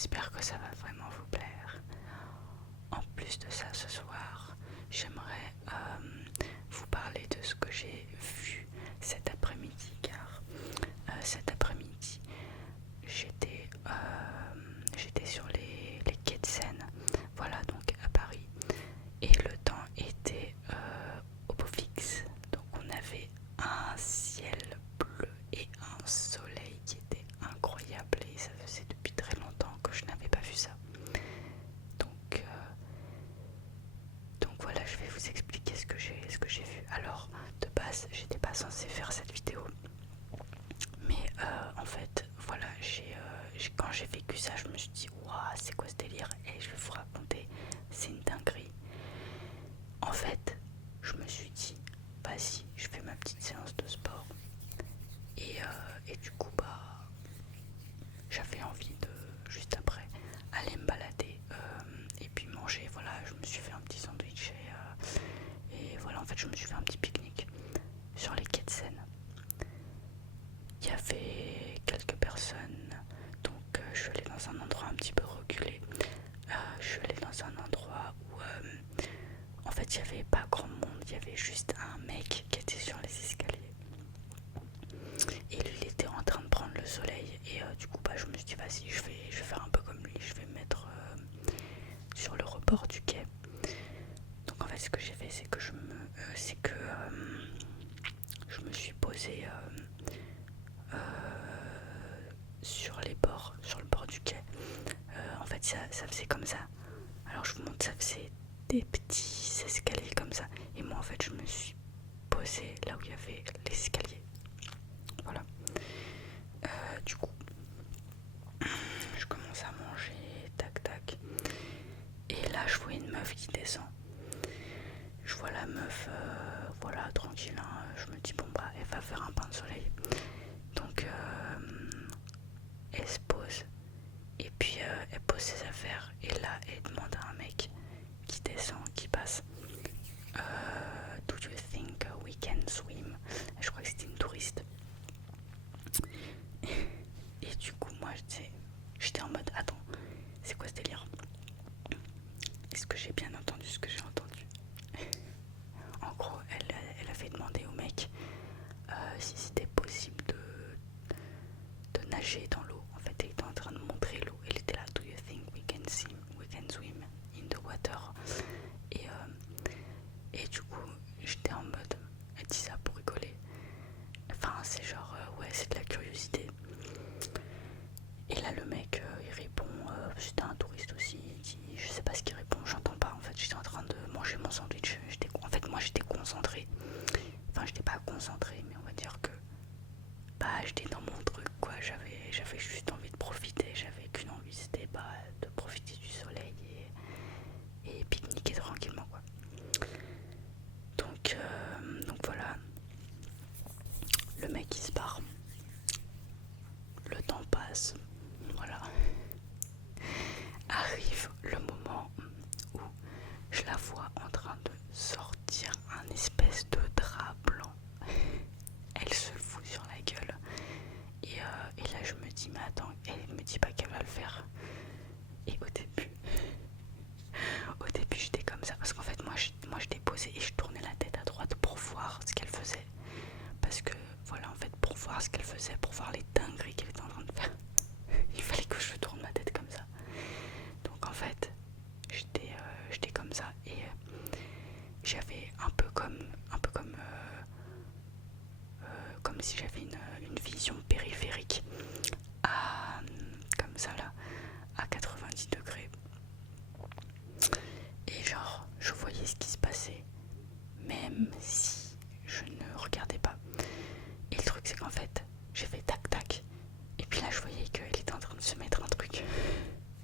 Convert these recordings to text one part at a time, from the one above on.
j'espère que ça va vraiment vous plaire. En plus de ça, ce soir, j'aimerais vous parler de ce que j'ai vu cet après-midi, car cet après-midi, j'étais sur les quais de Seine, voilà, donc à Paris, et le temps était au beau fixe, donc on avait un ciel bleu et un soleil qui était incroyable, et ça faisait depuis très longtemps que je n'avais pas vu ça. Donc, donc voilà, je vais vous expliquer ce que j'ai vu. Alors, de base, j'étais pas censée faire cette vidéo, mais en fait, voilà, quand j'ai vécu ça, je me suis dit, waouh, c'est quoi ce délire? Et je vais vous raconter, c'est une dinguerie. En fait, je me suis dit, vas-y, je fais ma petite séance de sport. Et du coup, j'avais envie de, juste après, aller me balader et puis manger. Voilà, je me suis fait un petit sandwich et voilà, en fait, je me suis fait un petit pique-nique sur les quais de Seine. Il y avait quelques personnes, donc je suis allée dans un endroit un petit peu reculé. Je suis allée dans un endroit où en fait il n'y avait pas grand monde, il y avait juste un mec qui était sur les escaliers. Et lui il était en train de prendre le soleil et du coup je me suis dit vas-y je vais faire un peu comme lui, je vais me mettre sur le rebord du quai. Donc en fait ce que j'ai fait c'est que je me suis posée sur le bord du quai. En fait ça faisait comme ça. Alors je vous montre, ça faisait des petits escaliers comme ça. Et moi en fait je me suis posée là où il y avait l'escalier. Voilà. Du coup, je commence à manger, tac tac. Et là je vois une meuf qui descend. Je vois la meuf, voilà, tranquille. Hein. Je me dis bon elle va faire un bain de soleil. Donc elle se pose. Et puis elle pose ses affaires. Et là elle demande à un mec qui descend, qui passe. Do you think we can swim? Je crois que c'était une touriste. Et du coup, moi, j'étais en mode, attends, c'est quoi ce délire? Est-ce que j'ai bien entendu ce que j'ai entendu? En gros, elle avait demandé au mec si c'était possible de nager dans l'eau. En fait, elle était en train de montrer l'eau. Elle était là, do you think we can swim in the water? Et du coup, j'étais en mode, elle dit ça pour rigoler. Enfin, c'est genre, ouais, c'est de la curiosité. Et là, le mec, il répond, c'était un touriste aussi. Il dit, je sais pas ce qu'il répond, j'entends pas. En fait, j'étais en train de manger mon sandwich. En fait, moi, j'étais concentrée. Enfin, j'étais pas concentrée, mais on va dire que j'étais dans mon truc, quoi. J'avais juste envie de profiter. J'avais qu'une envie, c'était de profiter du soleil et pique-niquer tranquillement, quoi. Donc voilà, le mec il se barre, le temps passe, voilà. Arrive le moment où je la vois en train de sortir un espèce de drap blanc. Elle se le fout sur la gueule. Et là je me dis, mais attends, elle me dit pas qu'elle va le faire. Et au début j'étais comme ça, parce qu'en fait moi j'étais posée et je tournais la tête à droite pour voir ce qu'elle faisait. Parce que voilà, en fait, pour voir ce qu'elle faisait, pour voir les dingueries qu'elle était en train de faire, il fallait que je tourne ma tête comme ça. Donc en fait, j'étais comme ça et j'avais un peu comme si j'avais une vision périphérique comme ça là, à 90 degrés. Et genre, je voyais ce qui se passait, même si je ne regardais pas. Et le truc c'est qu'en fait, j'ai fait tac tac. Et puis là je voyais qu'elle était en train de se mettre un truc.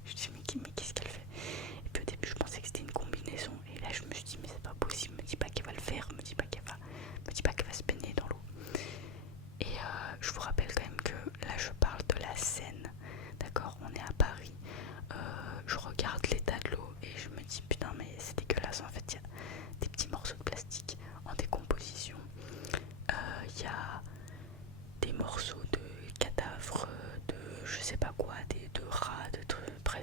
Je me suis dit mais qu'est-ce qu'elle fait? Et puis au début je pensais que c'était une combinaison. Et là je me suis dit mais c'est pas possible, me dis pas qu'elle va le faire, me dis pas qu'elle va se baigner dans l'eau. Et je vous rappelle quand même que là je parle de la Seine. D'accord, on est à Paris. Je regarde l'état de l'eau et je me dis putain mais c'est dégueulasse. En fait il y a des petits morceaux de plastique en décomposition. Il y a des morceaux de cadavres, de je sais pas quoi, de rats, de trucs, bref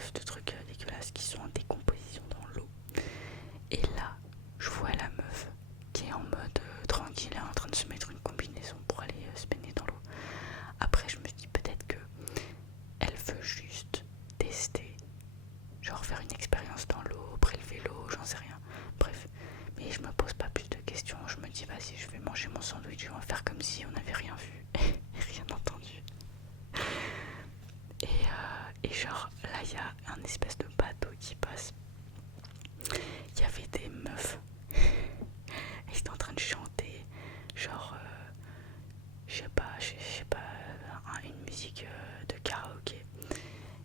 Et genre là il y a un espèce de bateau qui passe. Il y avait des meufs. Elles étaient en train de chanter. Genre je sais pas, une musique de karaoké.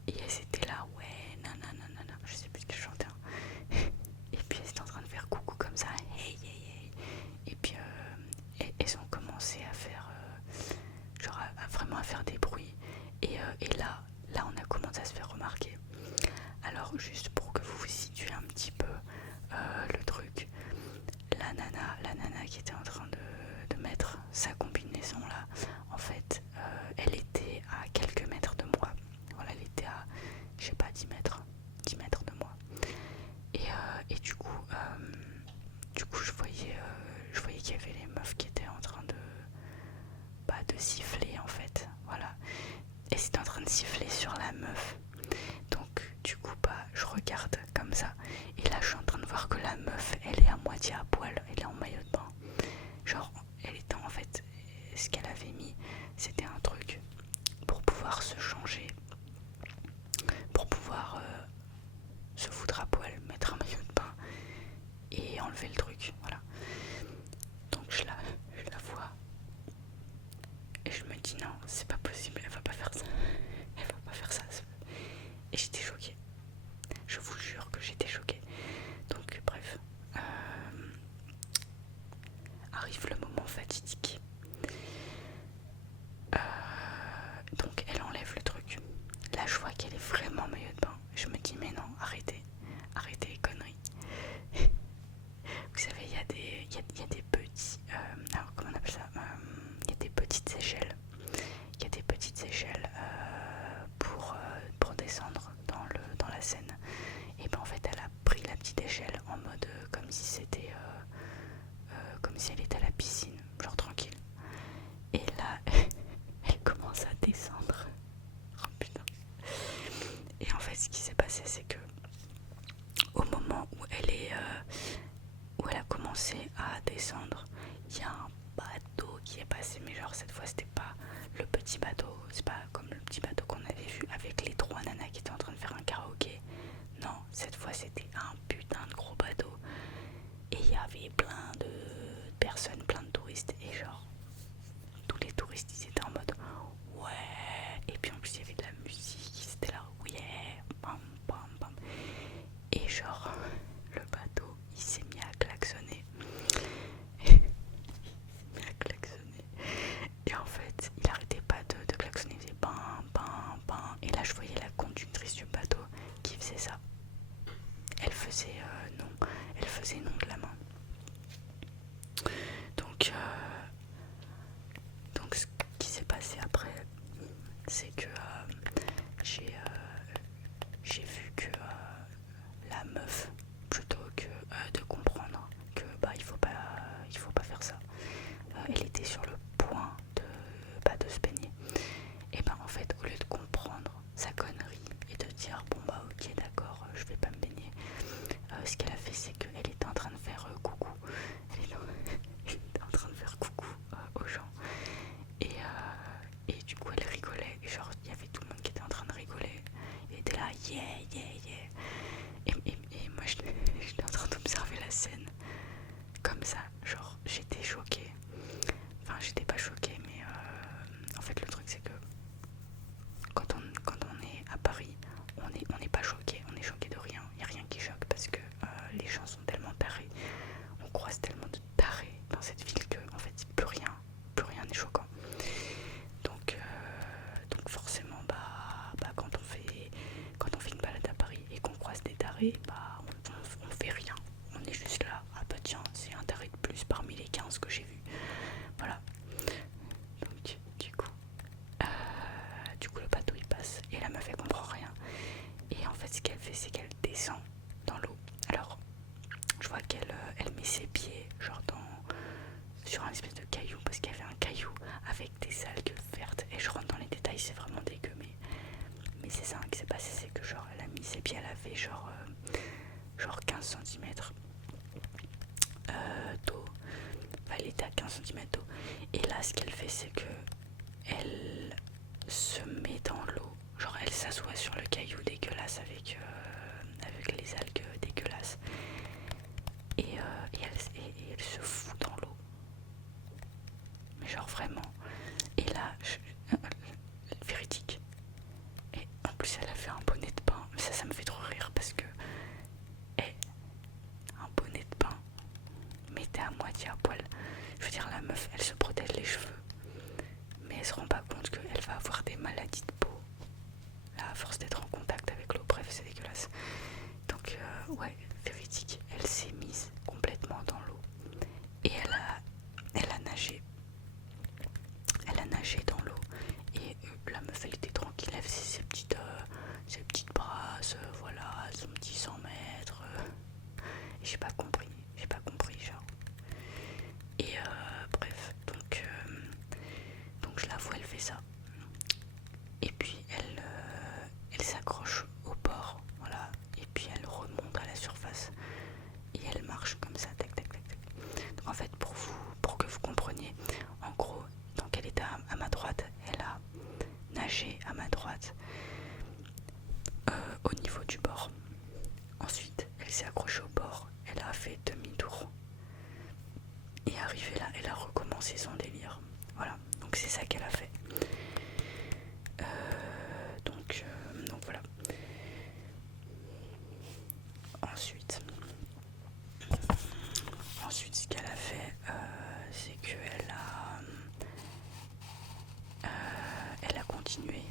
Et elles étaient là, ouais, nanana, je sais plus ce qu'elles chantaient. Hein. Et puis elles étaient en train de faire coucou comme ça, hey, hey, hey. Et puis elles ont commencé à faire, genre vraiment à faire des bruits. Et là, on a commencé à se faire remarquer. Alors juste pour que vous vous situez un petit peu le truc, la nana qui était en train de mettre sa combinaison là, en fait, elle était à quelques mètres de moi. Voilà, elle était à, je sais pas, 10 mètres de moi. Et du coup, je voyais qu'il y avait les meufs qui étaient en train de siffler en fait. Voilà. Et c'était en train de siffler sur la meuf. Donc du coup je regarde comme ça. Et là je suis en train de voir que la meuf elle est à moitié à poil. Elle est en maillot de bain. Genre elle était en fait, ce qu'elle avait mis c'était un truc pour pouvoir se changer, pour pouvoir se foutre à poil, mettre un maillot de bain et enlever le truc, voilà. Donc je la vois et je me dis non, c'est pas possible, elle va pas faire ça, elle va pas faire ça. Et j'étais choquée, je vous jure que j'étais choquée. Donc bref, arrive le moment fatidique. Donc elle enlève le truc. Là je vois qu'elle est vraiment maillot de bain. Je me dis mais non, arrêtez les conneries. Vous savez, il y a des petits, alors comment on appelle ça, il y a des petites échelles. Il y a des petites échelles pour descendre dans la Seine. Et ben en fait elle a pris la petite échelle en mode comme si c'était comme si elle était à la piscine, genre tranquille. Et là elle commence à descendre. Oh putain. Et en fait ce qui s'est passé c'est que au moment où où elle a commencé à descendre, il y a un bateau qui est passé, mais genre cette fois c'était pas le petit bateau, c'est pas comme le petit bateau qu'on avait vu avec les 3 nanas qui étaient en train de faire un karaoké. Non, cette fois c'était un putain de gros bateau. Et il y avait plein de personnes, plein de touristes. Et genre, tous les touristes ils étaient en mode ouais. Et puis en plus il y avait de la musique, ils étaient là, yeah, bam bam bam. Et genre, le bateau il s'est mis à klaxonner. Et en fait, il arrêtait pas de klaxonner, il faisait bam bam bam. Et là je voyais la conductrice du bateau qui faisait ça. Elle faisait non de la main. Donc ce qui s'est passé après, c'est que j'ai vu que la meuf, plutôt que de comprendre que il faut pas faire ça, elle était sur le point de se baigner. Et ben en fait, au lieu de comprendre sa connerie et de dire bon bah ok d'accord, je vais pas me baigner, ce qu'elle a fait c'est qu'elle était en train de faire coucou. Elle était en train de faire coucou aux gens. Et du coup elle rigolait. Et genre il y avait tout le monde qui était en train de rigoler. Elle était là yeah yeah yeah. Et moi j'étais en train d'observer la scène comme ça. Genre j'étais choquée. Enfin j'étais pas choquée mais en fait le truc c'est que quand on est à Paris, on n'est pas choqué, on est choqué de rien. Il n'y a rien qui choque parce que les gens sont tellement tarés. On croise tellement de tarés dans cette ville que en fait plus rien n'est choquant. Donc forcément quand on fait une balade à Paris et qu'on croise des tarés, on fait rien. On est juste là, ah bah tiens, c'est un taré de plus parmi les 15 que j'ai vus. Voilà. Donc du coup le bateau il passe et la meuf elle comprend rien. Et en fait ce qu'elle fait c'est qu'elle descend dans l'eau. Alors je vois qu'elle met ses pieds genre sur un espèce de caillou parce qu'il y avait un caillou avec des algues vertes. Et je rentre dans les détails, c'est vraiment dégueu mais c'est ça qui s'est passé, c'est que genre elle a mis ses pieds, elle avait genre 15 cm d'eau. Enfin elle était à 15 cm d'eau. Et là ce qu'elle fait c'est que elle se met dans l'eau, genre elle s'assoit sur le caillou dégueulasse avec les algues dégueulasses. Et elle se fout dans l'eau. Mais genre vraiment. Et là, véridique. Et en plus, elle a fait un bonnet de bain. Mais ça me fait trop rire parce que un bonnet de bain, mais t'es à moitié à poil. Je veux dire, la meuf, elle se protège les cheveux. Mais elle se rend pas compte qu'elle va avoir des maladies de peau. Là, à force d'être en contact avec l'eau, bref, c'est dégueulasse. Donc, ouais, véridique. Elle s'est mise complètement dans l'eau. Et elle a nagé. Elle a nagé dans l'eau. Et la meuf, elle était tranquille. Elle faisait ses petites brasses, voilà, son petit 100 mètres. Et j'ai pas compris, genre. Et bref, donc je la vois, elle fait ça. Et puis elle s'accroche au bord, voilà. Et puis elle remonte à la surface. Et elle marche comme ça, tac, tac, tac, tac. Donc en fait, pour que vous compreniez, en gros, donc elle était à ma droite, elle a nagé à ma droite au niveau du bord. Ensuite, elle s'est accrochée au bord, elle a fait demi-tour. Et arrivée là, elle a recommencé son délire. Voilà, donc c'est ça qu'elle a fait. Donc voilà. Ensuite ce qu'elle a fait, c'est elle a continué.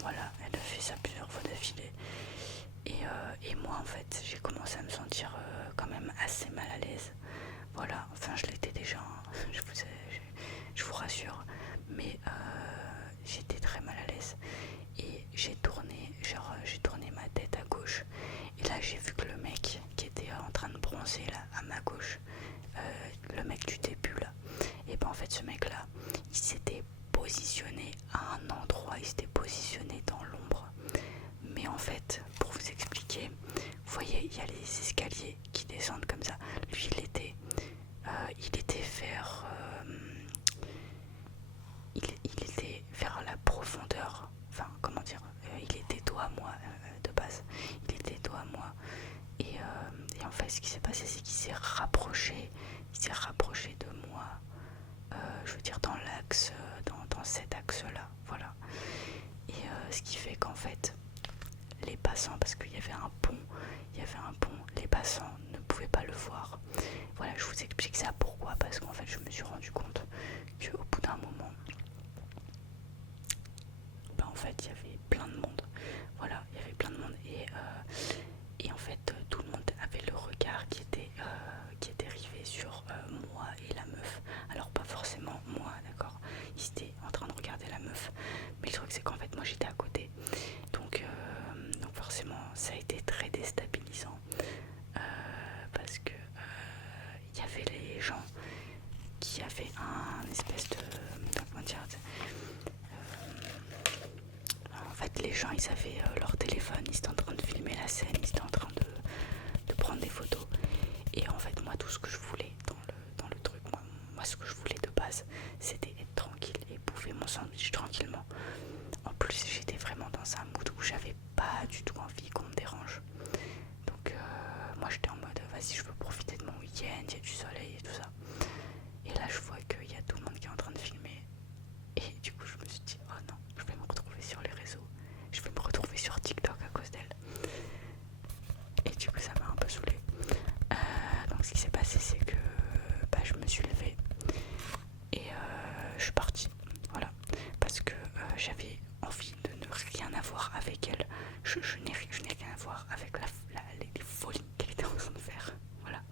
Voilà, elle a fait ça plusieurs fois d'affilée. Et moi en fait, j'ai commencé à me sentir quand même assez mal à l'aise. Voilà, enfin je l'étais déjà, hein, je vous rassure. Mais j'étais très mal à l'aise. Et j'ai tourné ma tête à gauche. Et là j'ai vu que le mec qui était en train de bronzer là à ma gauche, le mec du début là, et ben en fait ce mec là, il s'était positionné à un endroit, il s'était positionné dans l'ombre. Mais en fait, pour vous expliquer, vous voyez, il y a les escaliers qui descendent comme ça. Lui, il était vers la profondeur. Enfin, comment dire, il était dos à moi de base. Il était dos à moi. Et en fait, ce qui s'est passé, c'est qu'il s'est rapproché. Il s'est rapproché de moi. Je veux dire, dans l'axe, dans cet axe-là. Voilà. Et ce qui fait qu'en fait, les passants, parce qu'il y avait un pont, les passants ne pouvaient pas le voir. Voilà, je vous explique ça pourquoi, parce qu'en fait je me suis rendu compte qu'au bout d'un moment, ben en fait il y avait plein de monde. Voilà, il y avait plein de monde et en fait tout le monde avait le regard qui était rivé sur moi et la meuf. Alors pas forcément moi, d'accord, ils étaient en train de regarder la meuf, mais le truc c'est qu'en fait moi j'étais à côté. Donc forcément ça a été très déstabilisant parce que il y avait les gens qui avaient un espèce de comment dire, en fait les gens ils avaient leur téléphone, ils étaient en train de filmer la scène, ils étaient en train de prendre des photos. Et en fait moi tout ce que je voulais dans le truc, moi ce que je voulais de base c'était être tranquille et bouffer mon sandwich tranquillement. En plus j'étais vraiment dans un mood où j'avais pas du tout envie qu'on me dérange. Donc moi j'étais en mode vas-y, je veux profiter de mon week-end, il y a du soleil et tout ça. Et là je vois qu'il y a tout le monde qui est en train de filmer. Et du coup je me suis dit oh non, je vais me retrouver sur les réseaux, je vais me retrouver sur TikTok à cause d'elle. Et du coup ça m'a un peu saoulée. Donc ce qui s'est passé c'est que je me suis levée et je suis partie. Voilà, parce que j'avais envie de ne rien avoir avec elle. Je n'ai rien à voir avec les folies qu'elle était en train de faire. Voilà.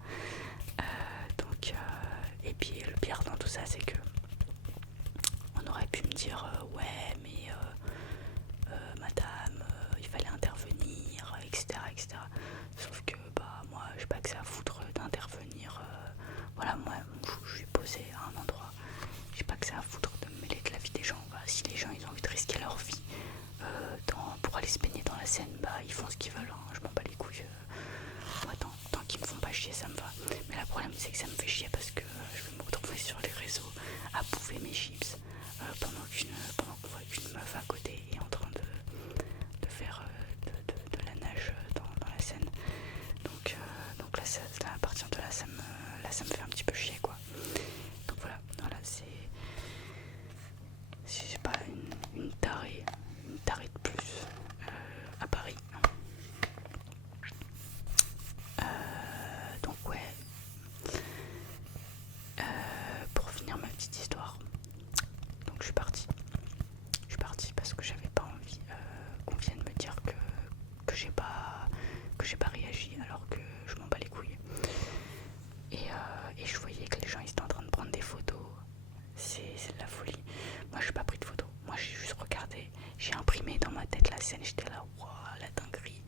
scène, j'étais là, waouh, la dinguerie.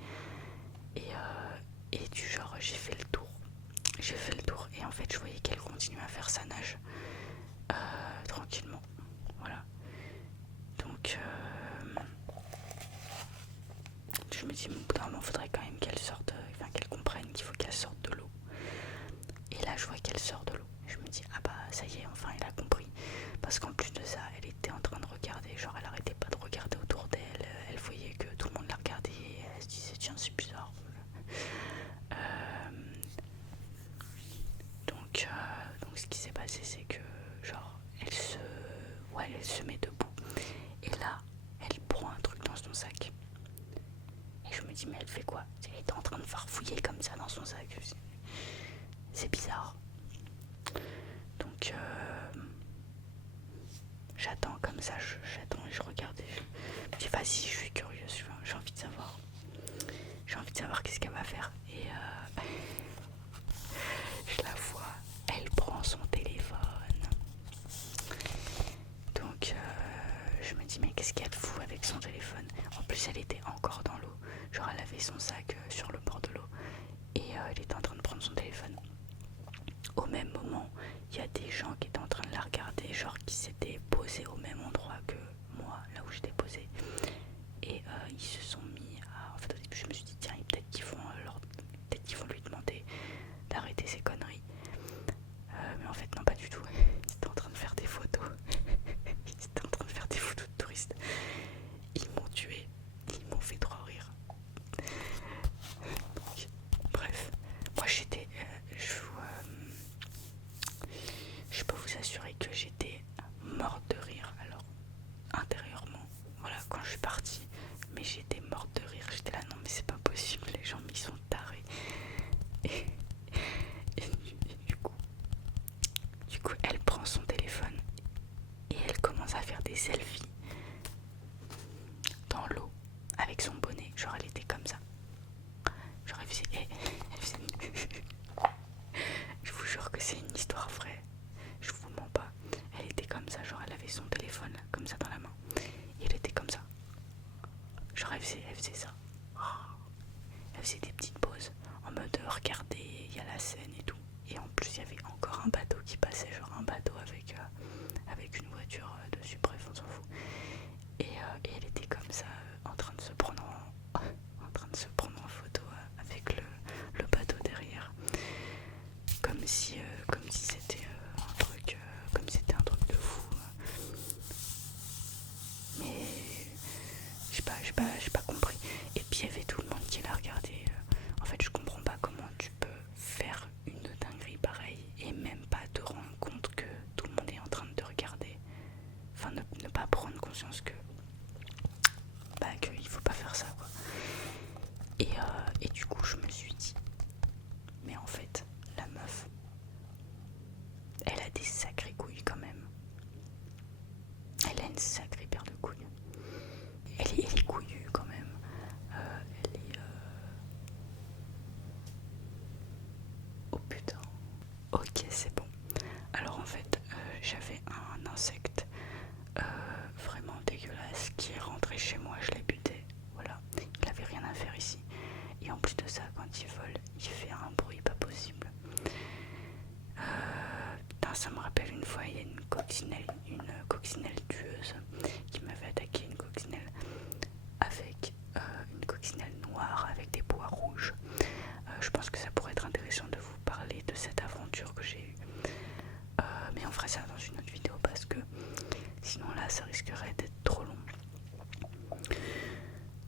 Et du genre, j'ai fait le tour. Et en fait, je voyais qu'elle continuait à faire sa nage tranquillement. Voilà. Donc, je me dis, au bout d'un moment, faudrait quand même qu'elle sorte, enfin qu'elle comprenne qu'il faut qu'elle sorte de l'eau. Et là, je vois qu'elle sort de l'eau. Je me dis, ah bah ça y est, enfin elle a compris. Parce qu'en plus de ça, elle était en train de regarder, genre elle arrêtait pas de regarder autour d'elle. Elle voyait que tout le monde la regardait et elle se disait, tiens, c'est bizarre. Donc ce qui s'est passé, c'est que genre elle se met debout. Et là, elle prend un truc dans son sac. Et je me dis, mais elle fait quoi? Elle était en train de farfouiller comme ça dans son sac. C'est bizarre. Donc j'attends comme ça, j'attends et je regarde et je me dis, vas-y, je suis curieuse, j'ai envie de savoir. J'ai envie de savoir qu'est-ce qu'elle va faire. Et je la vois, elle prend son téléphone. Donc je me dis, mais qu'est-ce qu'elle fout avec son téléphone? En plus, elle était encore dans l'eau. Genre, elle avait son sac sur le bord de l'eau. Et elle était en train de prendre son téléphone. Au même moment, il y a des gens qui étaient en train de la regarder, genre qui s'étaient posés au même endroit que moi, là où j'étais posée. Et ils se sont mis à... En fait, au début, je me suis dit, tiens, peut-être qu'ils vont lui demander d'arrêter ses conneries. Mais en fait, non, pas du tout. Ils étaient en train de faire des photos. Ils étaient en train de faire des photos de touristes. Ils m'ont tué. Ils m'ont fait trop rire. Donc, bref. Moi, j'étais... je peux vous assurer que j'étais morte de rire. Alors, intérieurement, voilà, quand je suis partie. Mais j'étais morte de rire. J'étais là, non, mais c'est pas possible. Les gens m'y sont tarés. Et du coup, elle prend son téléphone et elle commence à faire des selfies dans l'eau avec son bonnet. Genre, elle était comme ça. Genre, elle faisait... Je vous jure que c'est une histoire vraie. Je vous mens pas. Elle était comme ça. Genre, elle avait son téléphone comme ça dans la main. Et elle était comme ça. Genre, elle faisait ça. Elle faisait des petites pauses en mode regardez, il y a la scène et tout. Et en plus, il y avait encore un bateau qui passait, genre un bateau avec une voiture dessus, bref, on s'en fout. Et elle était comme ça, en train de se prendre en photo avec le bateau derrière. Comme si c'était un truc, comme si c'était un truc de fou. Mais j'ai pas compris. Et puis il y avait tout le monde qui la regardait. En fait, je comprends pas comment tu peux faire une dinguerie pareille et même pas te rendre compte que tout le monde est en train de te regarder. Enfin, ne pas prendre conscience que qu'il faut pas faire ça, quoi. Et du coup, je me suis dit, mais en fait, la meuf, elle a des sacrées couilles quand même. Elle a une sacrée paire de couilles. Elle est couillue quand même. Elle est... Oh putain. Ok, c'est bon. Alors en fait, j'avais un insecte vraiment dégueulasse qui est rentré chez moi, je l'ai buté. Voilà, il avait rien à faire ici. Et en plus de ça, quand il vole, il fait un bruit pas possible. Putain, ça me rappelle une fois, il y a une coccinelle tueuse qui m'avait attaqué, une coccinelle avec une coccinelle noire avec des pois rouges. Je pense que ça pourrait être intéressant de vous parler de cette aventure que j'ai eue. Mais on fera ça dans une autre vidéo parce que sinon là ça risquerait d'être trop long.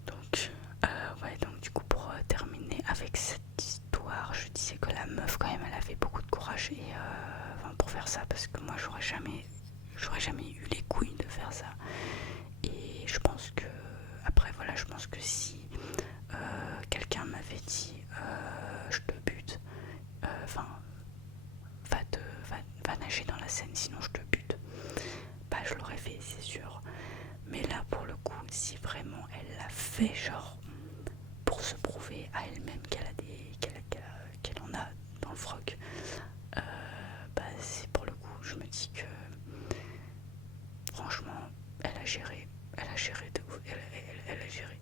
Donc ouais, donc du coup pour terminer avec cette histoire, je disais que la meuf quand même elle avait beaucoup de courage et pour faire ça, parce que moi j'aurais jamais eu les couilles de faire ça. Et je pense que après voilà, je pense que si quelqu'un m'avait dit je te bute, va nager dans la Seine sinon je te bute, bah je l'aurais fait, c'est sûr. Mais là pour le coup, si vraiment elle l'a fait genre pour se prouver à elle-même qu'elle en a dans le froc, bah c'est pour le coup, je me dis que franchement elle a géré de ouf, elle a géré.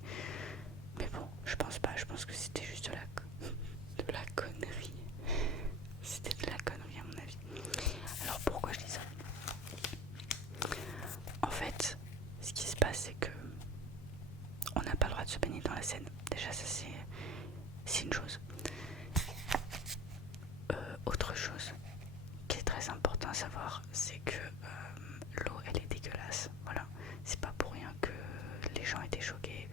on n'a pas le droit de se baigner dans la Seine. Déjà ça c'est une chose. Autre chose qui est très important à savoir, c'est que l'eau elle est dégueulasse. Voilà, c'est pas pour rien que les gens étaient choqués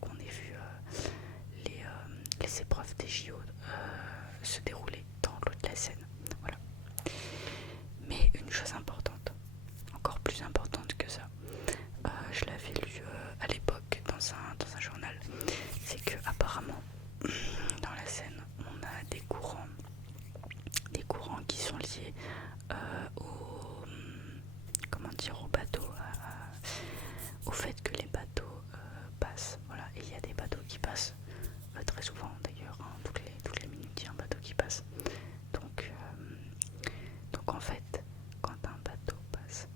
qu'on ait vu les épreuves des JO se dérouler dans l'eau de la Seine. Voilà. Mais une chose importante, encore plus importante que ça, je l'avais lu à l'époque dans un journal, c'est que apparemment dans la Seine on a des courants qui sont liés au au bateau, au fait que les bateaux passent. Voilà, et il y a des bateaux qui passent très souvent d'ailleurs, hein, toutes les minutes il y a un bateau qui passe. Donc en fait, quand un bateau passe,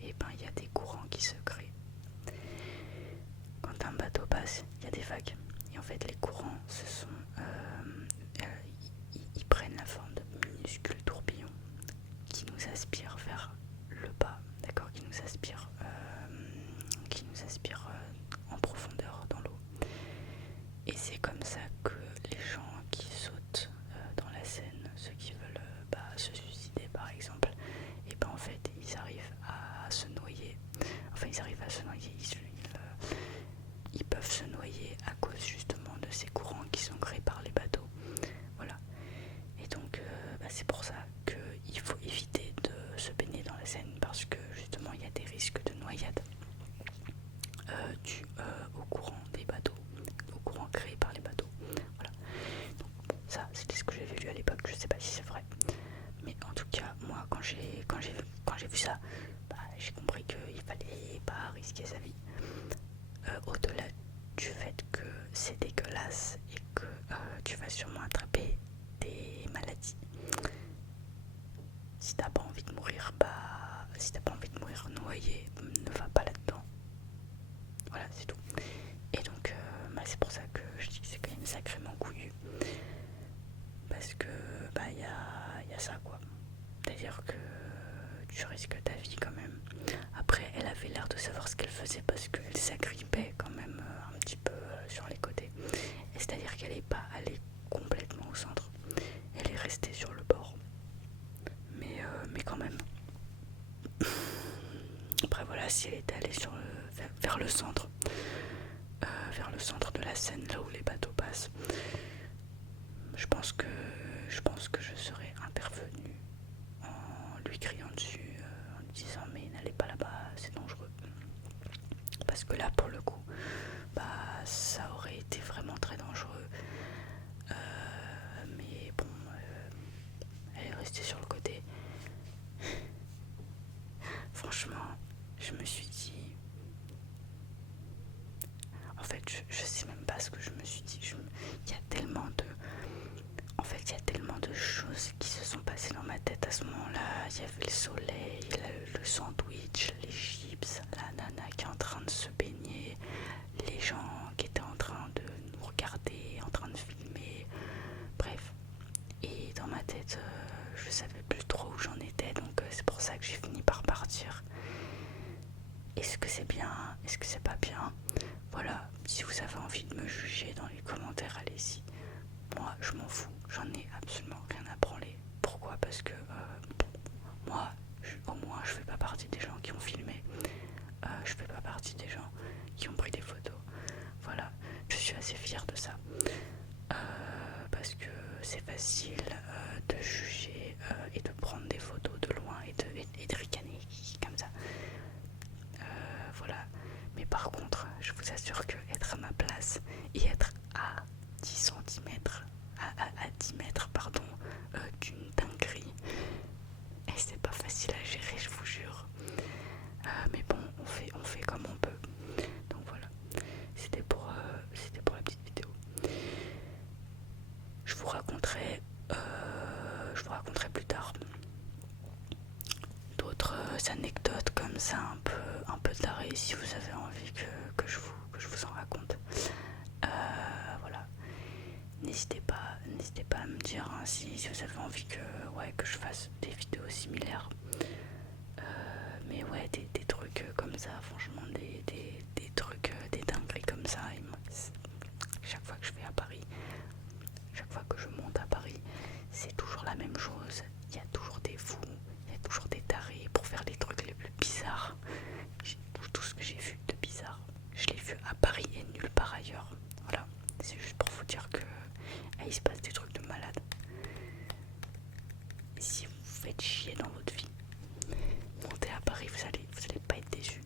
et ben il y a des courants qui se créent. Quand un bateau passe, il y a des vagues. Et en fait, les courants, ils prennent la forme de minuscules tourbillons qui nous aspirent vers le bas, d'accord, qui nous aspirent en profondeur dans l'eau. Et c'est comme ça que les gens qui sautent dans la Seine, ceux qui veulent se suicider par exemple, et ben en fait ils arrivent à se noyer. Enfin ils arrivent à se noyer, ils peuvent se noyer à cause justement de ces courants qui sont créés par les bateaux. Voilà. Et donc c'est pour ça qu'il faut éviter de se baigner dans la Seine, parce que justement il y a des risques de noyade dus au courant des bateaux, au courant créé par les bateaux. Voilà. Donc bon, ça c'était ce que j'avais lu à l'époque, je sais pas si c'est vrai. Mais en tout cas, moi quand j'ai vu ça, j'ai compris qu'il fallait pas risquer sa vie. Au-delà du fait que c'est dégueulasse et que tu vas sûrement attraper des maladies. Si t'as pas envie de mourir, noyé, ne va pas là-dedans. Voilà, c'est tout. Et donc, c'est pour ça que je dis que c'est quand même sacrément couillu. Parce que, y a ça, quoi. C'est-à-dire que tu risques ta vie quand même. Après, elle avait l'air de savoir ce qu'elle faisait parce qu'elle s'agrippait quand même un petit peu sur les côtés. Et c'est-à-dire qu'elle n'est pas allée complètement au centre. Elle est restée sur le bord. Mais quand même. Après voilà, si elle était allée vers le centre, de la Seine, là où les bateaux passent, je pense que je serais intervenue en lui criant dessus, en lui disant mais n'allez pas là-bas, c'est dangereux. Parce que là pour le coup, ça aurait été vraiment très dangereux. Mais bon, elle est restée sur le côté. Franchement, je me suis dit... En fait, je sais même pas ce que je me suis dit. Il y a tellement de... En fait, il y a tellement de choses qui se sont passées dans ma tête à ce moment-là. Il y avait le soleil, le sandwich, les chips, la nana qui est en train de se baigner, les gens qui étaient en train de nous regarder, en train de filmer. Bref. Et dans ma tête, je savais plus trop où j'en étais, donc c'est pour ça que j'ai fini par partir. Est-ce que c'est bien? Est-ce que c'est pas bien? Voilà, si vous avez envie de me juger dans les commentaires, allez-y. Moi, je m'en fous, j'en ai absolument rien à branler. Pourquoi? Parce que moi, au moins, je fais pas partie des gens qui ont filmé. Je fais pas partie des gens qui ont pris des photos. Voilà, je suis assez fière de ça. Parce que c'est facile de juger et de prendre des photos de loin et de ricaner comme ça. Voilà. Mais par contre, je vous assure que être à ma place et être à 10 cm, à 10 mètres, pardon, d'une dinguerie, et c'est pas facile à gérer, je vous jure. Mais bon, on fait comme on peut. Donc voilà. C'était pour la petite vidéo. Je vous raconterai plus tard d'autres anecdotes comme ça, un peu tarées, si vous avez envie que je vous en raconte. Voilà. N'hésitez pas à me dire si vous avez envie que je fasse des vidéos similaires. Mais ouais, des trucs comme ça, franchement, des trucs, des dingueries comme part ailleurs. Voilà, c'est juste pour vous dire que il se passe des trucs de malade. Et si vous vous faites chier dans votre vie, montez à Paris, vous allez pas être déçus.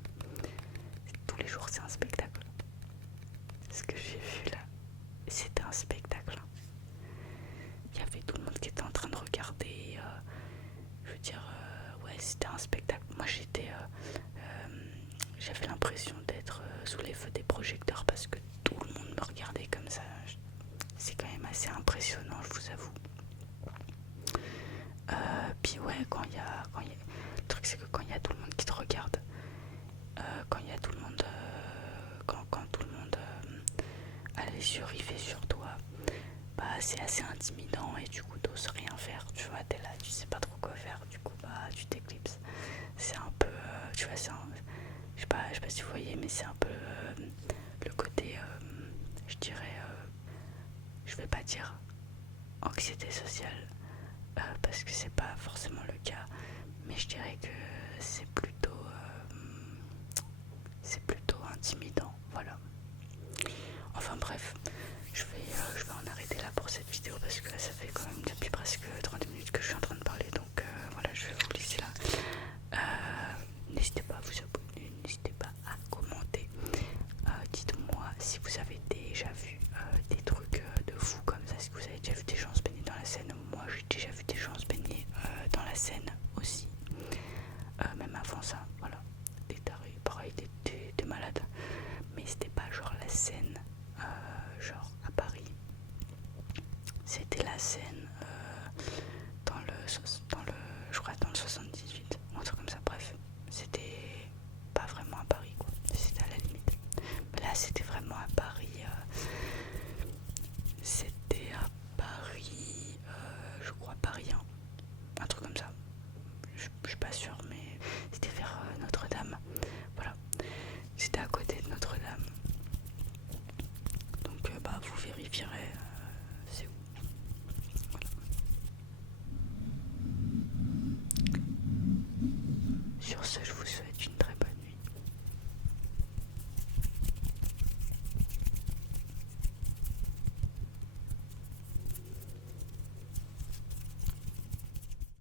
Tous les jours c'est un spectacle. Ce que j'ai vu là, c'était un spectacle. Il y avait tout le monde qui était en train de regarder. Je veux dire, ouais, c'était un spectacle. Moi j'avais l'impression d'être sous les feux des projecteurs parce que tout le monde me regardait comme ça. C'est quand même assez impressionnant, je vous avoue. Puis ouais, le truc c'est que quand il y a tout le monde qui te regarde, quand il y a tout le monde, quand tout le monde a les yeux rivés sur toi, bah c'est assez intimidant et du coup t'oses rien faire. Tu vois, t'es là, tu sais pas trop quoi faire. Du coup bah tu t'éclipses. C'est un peu, tu vois, je sais pas si vous voyez, mais c'est un peu le côté, je dirais, je vais pas dire anxiété sociale parce que c'est pas forcément le cas, mais je dirais que c'est plutôt intimidant, voilà. Enfin bref, je vais en arrêter là pour cette vidéo parce que là ça fait quand même depuis presque 30 minutes que je suis en train de parler, donc voilà, je vais vous laisser là. N'hésitez pas à vous abonner, n'hésitez pas à commenter. Dites-moi si vous avez déjà vu des trucs de fou comme ça, si vous avez déjà vu des gens se baigner dans la Seine. Moi j'ai déjà vu des gens se baigner dans la Seine aussi, même avant ça, voilà, des tarés, pareil, des malades, mais c'était pas genre la Seine, genre à Paris, c'était la Seine je crois dans le 78, ou un truc comme ça, bref, c'était pas vraiment à Paris quoi, c'était à la limite, mais là c'était vraiment à Paris, c'était à Paris, je crois Paris 1, un truc comme ça, je suis pas sûre, mais c'était vers Notre-Dame, voilà, c'était à côté de Notre-Dame, donc bah vous vérifierez c'est où. Voilà. Sur ce, je vous souhaite